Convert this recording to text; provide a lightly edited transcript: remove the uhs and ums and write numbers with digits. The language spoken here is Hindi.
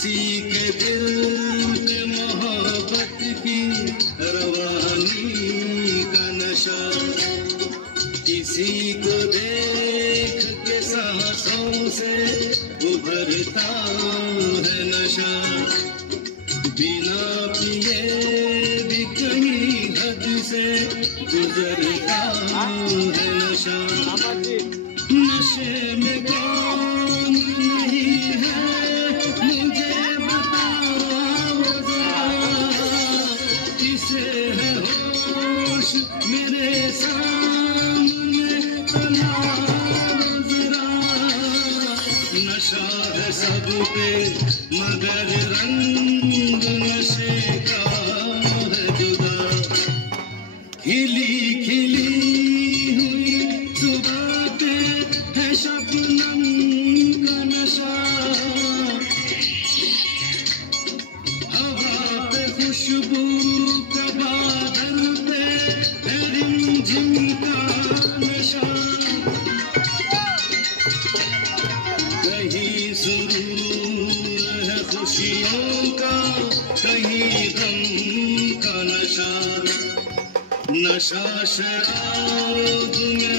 किसी के दिल पे मोहब्बत की रवानी का नशा, किसी को देख के सांसों से उभरता है नशा, बिना पिए भी कहीं हद से गुजरता है नशा। नशे में कौन नहीं है मुझे बताओ जरा, किसे है होश मेरे सामने चलाओ जरा। नशा है सब पे मगर रंग नशे का है जुदा, खिली खिली हुई सुबह पे है शबनम का नशा, हवा पे खुशबू का बादल पे है रिमझिम का नशा, कहीं सुरूर है खुशियों का कहीं गम का नशा, नशा शराब में